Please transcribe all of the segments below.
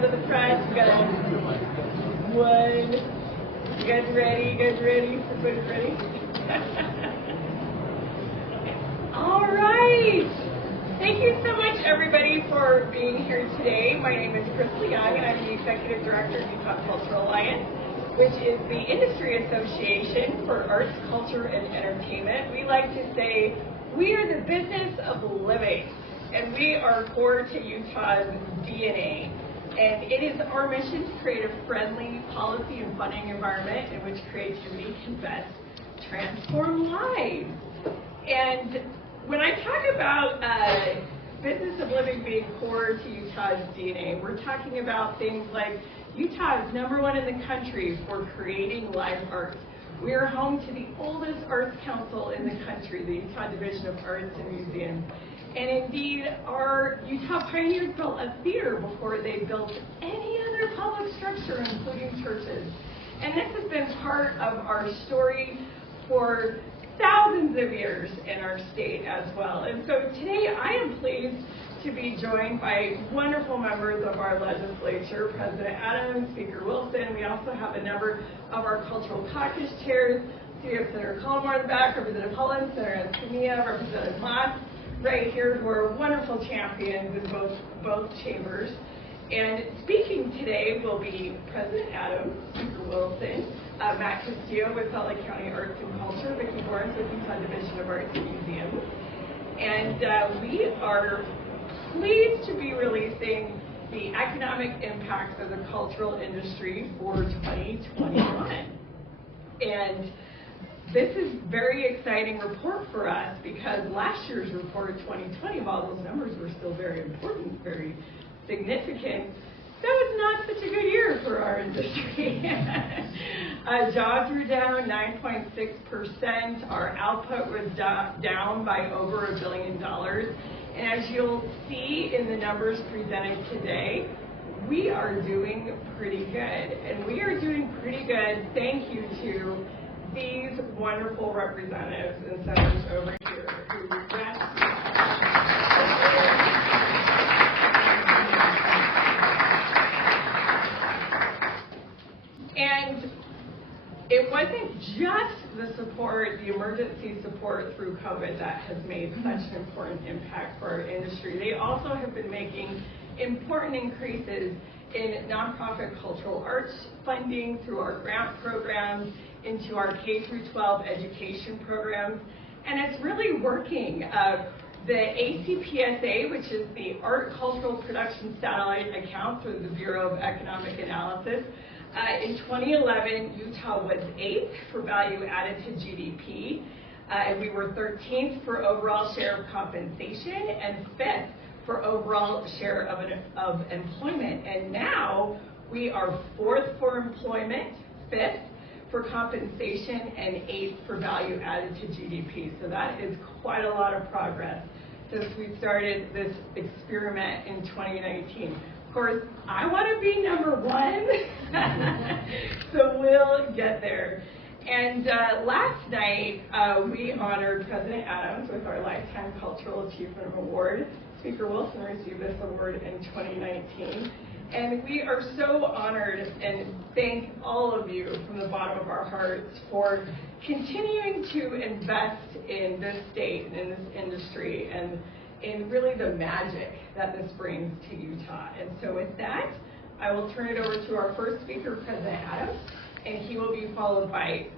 hands at the front. You got one. You guys ready? Everybody's ready? All right. Thank you so much, everybody, for being here today. My name is Crystal Young, and I'm the Executive Director of Utah Cultural Alliance, which is the industry association for arts, culture, and entertainment. We like to say we are the business of living, and we are core to Utah's DNA. And it is our mission to create a friendly policy and funding environment in which creativity can best transform lives. And when I talk about business of living being core to Utah's DNA, we're talking about things like Utah is #1 in the country for creating live arts. We are home to the oldest arts council in the country, the Utah Division of Arts and Museums. And indeed, our Utah pioneers built a theater before they built any other public structure, including churches. And this has been part of our story for thousands of years in our state as well. And so today I am pleased to be joined by wonderful members of our legislature, President Adams, Speaker Wilson. We also have a number of our cultural caucus chairs. So we have Senator Collmore in the back, Representative Holland, Senator Escamilla, Representative Moss, right here, who are wonderful champions in both chambers. And speaking today will be President Adams, Speaker Wilson, Matt Castillo with Salt Lake County Arts and Culture, Vicki Borns with Utah Division of Arts and Museums. And we are pleased to be releasing the economic impacts of the cultural industry for 2021. And this is a very exciting report for us because last year's report, 2020, while those numbers were still very important, very significant, that was not such a good year for our industry. Jobs were down 9.6%. Our output was down by over $1 billion. And as you'll see in the numbers presented today, we are doing pretty good. And we are doing pretty good thank you to these wonderful representatives and senators over here who and it wasn't just the support, the emergency support through COVID that has made such an important impact for our industry. They also have been making important increases in nonprofit cultural arts funding through our grant programs, into our K-12 education programs, and it's really working. The ACPSA, which is the Art Cultural Production Satellite Account through the Bureau of Economic Analysis, in 2011, Utah was 8th for value added to GDP, and we were 13th for overall share of compensation and 5th for overall share of employment. And now we are 4th for employment, 5th for compensation, and 8th for value added to GDP. So that is quite a lot of progress since we started this experiment in 2019. Of course, I want to be #1, so we'll get there. And last night, we honored President Adams with our Lifetime Cultural Achievement Award. Speaker Wilson received this award in 2019. And we are so honored and thank all of you from the bottom of our hearts for continuing to invest in this state and in this industry and in really the magic that this brings to Utah. And so with that, I will turn it over to our first speaker, President Adams, and he will be followed by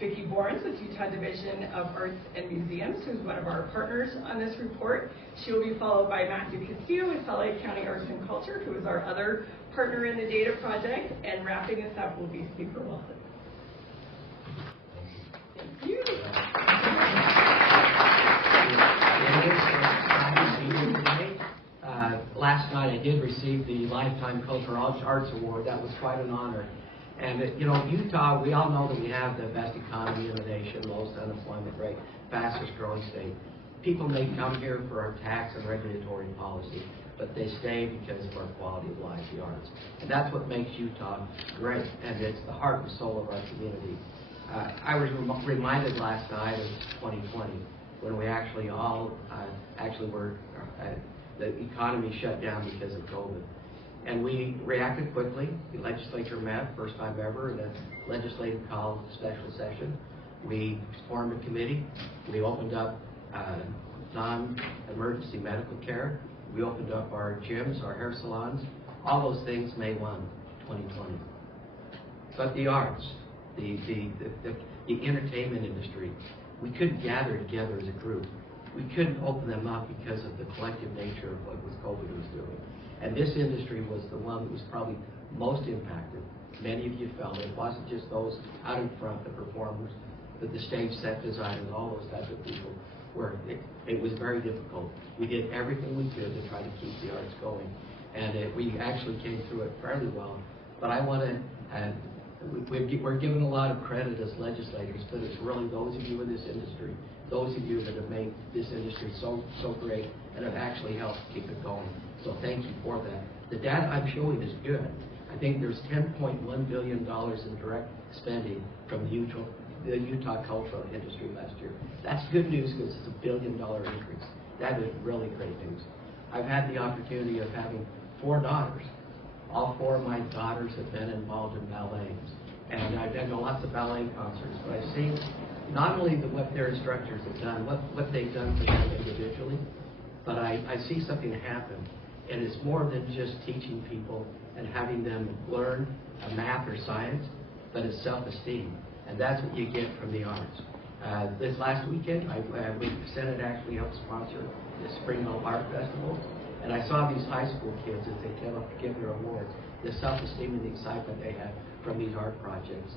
Vicki Borns with Utah Division of Arts and Museums, who's one of our partners on this report. She will be followed by Matthew Castillo with Salt Lake County Arts and Culture, who is our other partner in the data project. And wrapping us up will be Speaker Wilson. Thank you. Last night I did receive the Lifetime Cultural Arts Award. That was quite an honor. And Utah, we all know that we have the best economy in the nation, lowest unemployment rate, fastest growing state. People may come here for our tax and regulatory policy, but they stay because of our quality of life, the arts. And that's what makes Utah great, and it's the heart and soul of our community. I was reminded last night of 2020, when we actually all were, the economy shut down because of COVID. And we reacted quickly. The legislature met, first time ever, in a legislative call special session. We formed a committee. We opened up non-emergency medical care. We opened up our gyms, our hair salons, all those things May 1, 2020. But the arts, the entertainment industry, we couldn't gather together as a group. We couldn't open them up because of the collective nature of what COVID was doing. And this industry was the one that was probably most impacted. Many of you felt it. It wasn't just those out in front, the performers, but the stage set designers, all those types of people. It was very difficult. We did everything we could to try to keep the arts going. And we actually came through it fairly well. But I want to, we're given a lot of credit as legislators, but it's really those of you in this industry, those of you that have made this industry so great and have actually helped keep it going. So thank you for that. The data I'm showing is good. I think there's $10.1 billion in direct spending from the Utah cultural industry last year. That's good news because it's $1 billion increase. That is really great news. I've had the opportunity of having 4 daughters. All 4 of my daughters have been involved in ballet. And I've been to lots of ballet concerts, but I've seen not only what their instructors have done, what they've done for them individually, but I see something happen. And it's more than just teaching people and having them learn a math or science, but it's self-esteem. And that's what you get from the arts. This last weekend, the Senate actually helped sponsor the Springville Art Festival. And I saw these high school kids as they came up to give their awards, the self-esteem and the excitement they had from these art projects.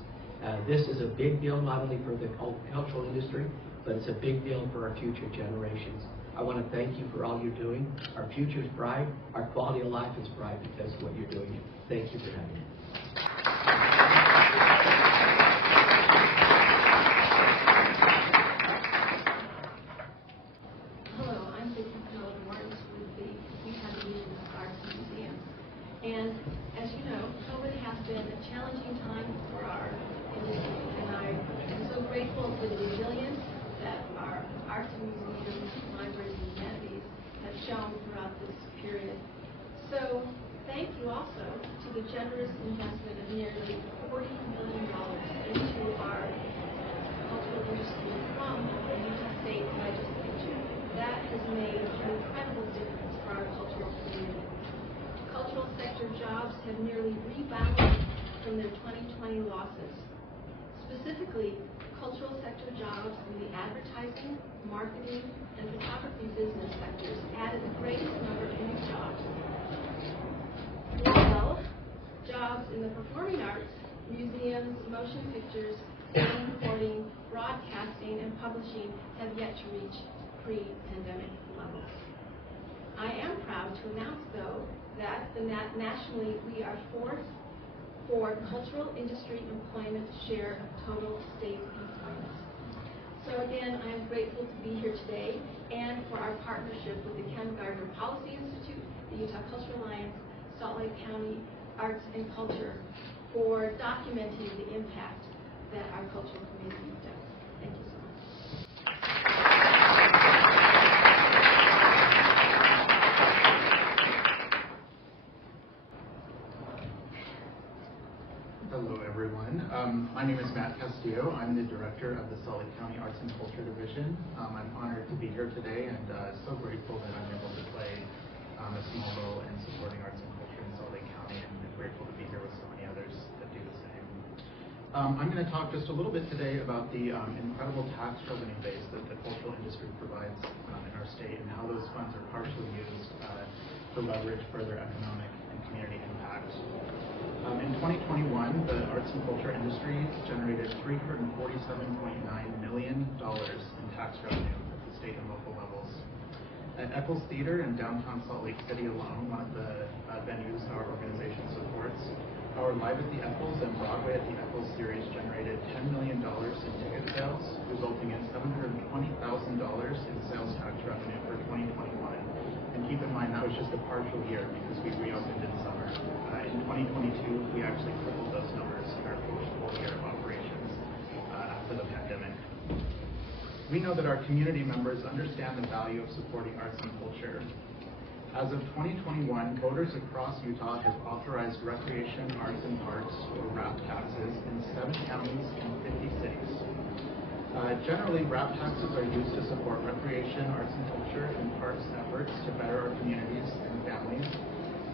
This is a big deal not only for the cultural industry, but it's a big deal for our future generations. I want to thank you for all you're doing. Our future is bright. Our quality of life is bright because of what you're doing. Thank you for having me. Hello, I'm Vicki Martins with the Utah Division of Arts and Museums. And as you know, COVID has been a challenging time for our industry, and I am so grateful for the resilience that our arts and museums, libraries, and humanities have shown throughout this period. So thank you also to the generous investment of nearly $40 million into our cultural industry from the Utah State Legislature. That has made an incredible difference for our cultural community. Cultural sector jobs have nearly rebounded from their 2020 losses. Specifically, cultural sector jobs in the advertising, marketing, and photography business sectors added the greatest number of new jobs. While jobs in the performing arts, museums, motion pictures, film recording, broadcasting, and publishing have yet to reach pre-pandemic levels. I am proud to announce, though, that nationally we are fourth for cultural industry employment share of total state employment. So again, I am grateful to be here today and for our partnership with the Ken Gardner Policy Institute, the Utah Cultural Alliance, Salt Lake County Arts and Culture for documenting the impact that our cultural community does. Thank you so much. Hello, everyone. My name is Matt Castillo. I'm the director of the Salt Lake County Arts and Culture Division. I'm honored to be here today and so grateful that I'm able to play a small role in supporting arts and culture in Salt Lake County, and grateful to be here with so many others that do the same. I'm going to talk just a little bit today about the incredible tax revenue base that the cultural industry provides in our state and how those funds are partially used to leverage further economic and community impact. In 2021, the arts and culture industry generated $347.9 million in tax revenue at the state and local levels. At Eccles Theater in downtown Salt Lake City alone, one of the venues our organization supports, our Live at the Eccles and Broadway at the Eccles series generated $10 million in ticket sales, resulting in $720,000 in sales tax revenue for 2021. And keep in mind, that was just a partial year because we reopened in summer. In 2022, we actually tripled those numbers in our first full year of operations after the pandemic. We know that our community members understand the value of supporting arts and culture. As of 2021, voters across Utah have authorized recreation, arts, and parks, or RAP taxes, in 7 counties and 50 cities. Generally, RAP taxes are used to support recreation, arts and culture, and parks efforts to better our communities and families.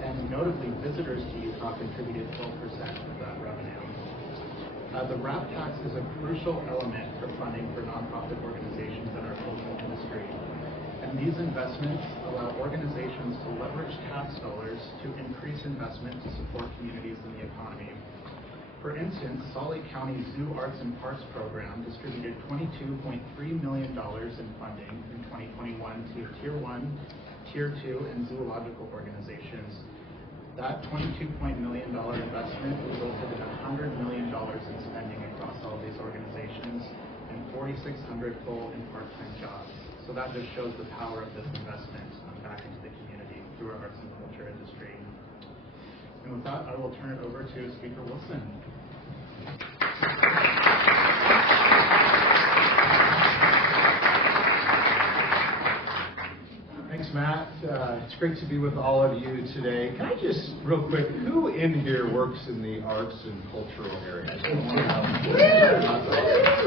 And notably, visitors to Utah contributed 12% of that revenue. The RAP tax is a crucial element for funding for nonprofit organizations in our cultural industry. And these investments allow organizations to leverage tax dollars to increase investment to support communities in the economy. For instance, Salt Lake County Zoo Arts and Parks Program distributed $22.3 million in funding in 2021 to Tier 1, Tier 2, and zoological organizations. That $22 million investment resulted in $100 million in spending across all these organizations and 4,600 full and part-time jobs. So that just shows the power of this investment back into the community through our arts and culture industry. And with that, I will turn it over to Speaker Wilson. Thanks, Matt. It's great to be with all of you today. Can I just, real quick, who in here works in the arts and cultural area? A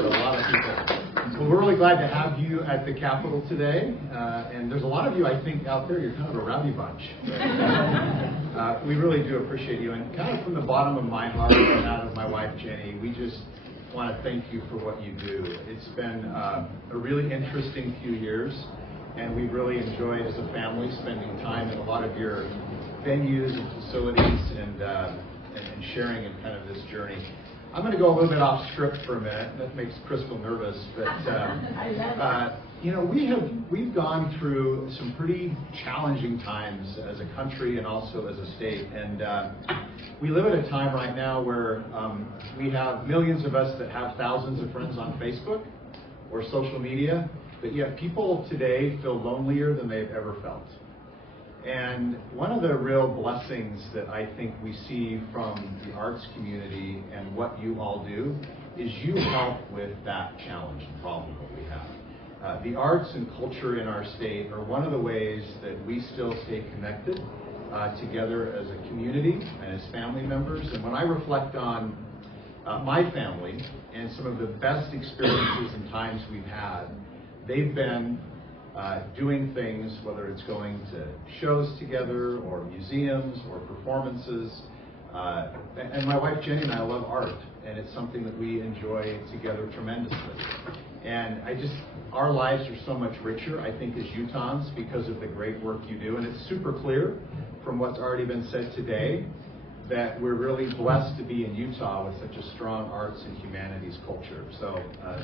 lot of people. Well, we're really glad to have you at the Capitol today. And there's a lot of you, I think, out there. You're kind of a rowdy bunch. We really do appreciate you. And kind of from the bottom of my heart and that of my wife, Jenny, we just want to thank you for what you do. It's been a really interesting few years. And we've really enjoyed, as a family, spending time in a lot of your venues and facilities and sharing in kind of this journey. I'm going to go a little bit off script for a minute. That makes Crystal nervous, but you know, we've gone through some pretty challenging times as a country and also as a state, and we live at a time right now where we have millions of us that have thousands of friends on Facebook or social media. But yet people today feel lonelier than they've ever felt. And one of the real blessings that I think we see from the arts community and what you all do is you help with that challenge and problem that we have. The arts and culture in our state are one of the ways that we still stay connected together as a community and as family members. And when I reflect on my family and some of the best experiences and times we've had, they've been doing things, whether it's going to shows together or museums or performances. And my wife Jenny and I love art, and it's something that we enjoy together tremendously. And our lives are so much richer, I think, as Utahns because of the great work you do. And it's super clear from what's already been said today that we're really blessed to be in Utah with such a strong arts and humanities culture. So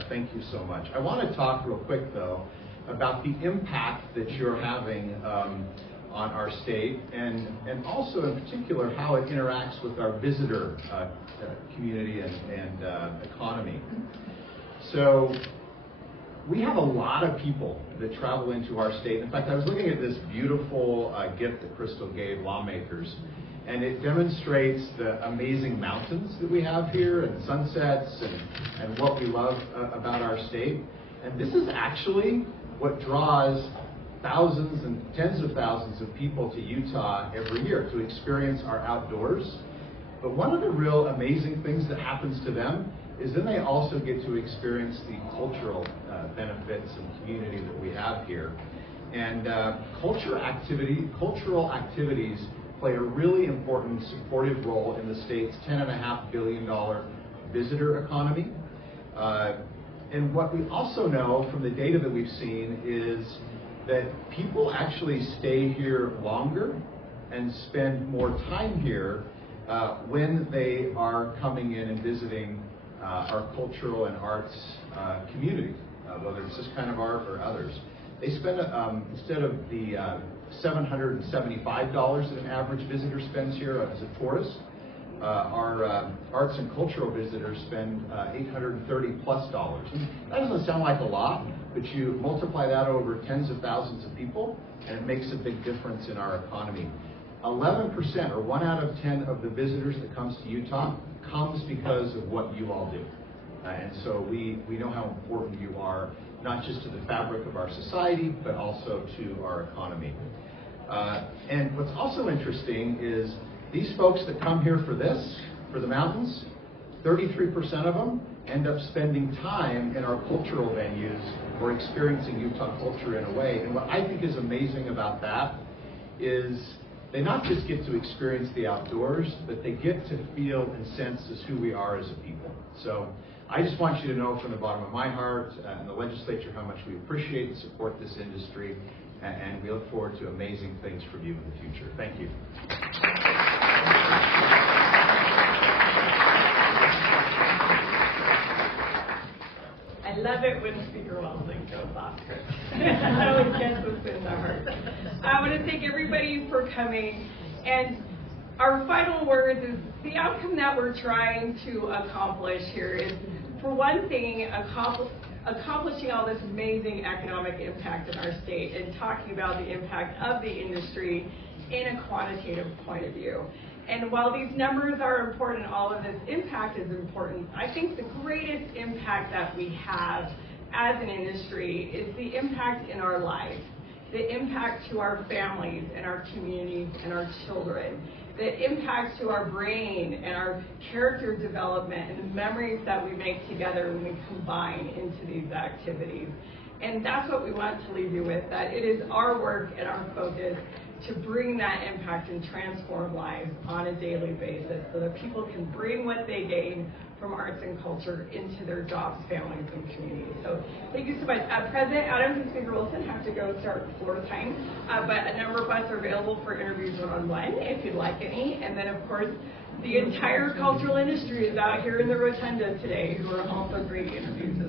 thank you so much. I want to talk real quick, though, about the impact that you're having on our state, and also in particular how it interacts with our visitor community and economy. So we have a lot of people that travel into our state. In fact, I was looking at this beautiful gift that Crystal gave lawmakers. And it demonstrates the amazing mountains that we have here and sunsets and what we love about our state. And this is actually what draws thousands and tens of thousands of people to Utah every year to experience our outdoors. But one of the real amazing things that happens to them is then they also get to experience the cultural benefits and community that we have here. And cultural activities play a really important supportive role in the state's $10.5 billion visitor economy. And what we also know from the data that we've seen is that people actually stay here longer and spend more time here when they are coming in and visiting our cultural and arts community, whether it's this kind of art or others. They spend, instead of the $775 that an average visitor spends here as a tourist, our arts and cultural visitors spend $830 plus. That doesn't sound like a lot, but you multiply that over tens of thousands of people, and it makes a big difference in our economy. 11%, or 1 out of 10 of the visitors that comes to Utah comes because of what you all do. And so we know how important you are, not just to the fabric of our society, but also to our economy. And what's also interesting is these folks that come here for this, for the mountains, 33% of them end up spending time in our cultural venues or experiencing Utah culture in a way. And what I think is amazing about that is they not just get to experience the outdoors, but they get to feel and sense as who we are as a people. So I just want you to know from the bottom of my heart and the legislature how much we appreciate and support this industry, and we look forward to amazing things for you in the future. Thank you. I love it when Speaker Wilson goes off script. That always gets us in the heart. I want to thank everybody for coming. And our final words is the outcome that we're trying to accomplish here is, for one thing, accomplishing all this amazing economic impact in our state and talking about the impact of the industry in a quantitative point of view. And while these numbers are important, all of this impact is important, I think the greatest impact that we have as an industry is the impact in our lives, the impact to our families and our communities and our children, the impact to our brain and our character development and the memories that we make together when we combine into these activities. And that's what we want to leave you with, that it is our work and our focus to bring that impact and transform lives on a daily basis so that people can bring what they gain from arts and culture into their jobs, families, and communities. So thank you so much. President Adams and Speaker Wilson have to go start floor time, but a number of us are available for interviews one-on-one if you'd like any. And then, of course, the entire cultural industry is out here in the rotunda today who are also great interviews as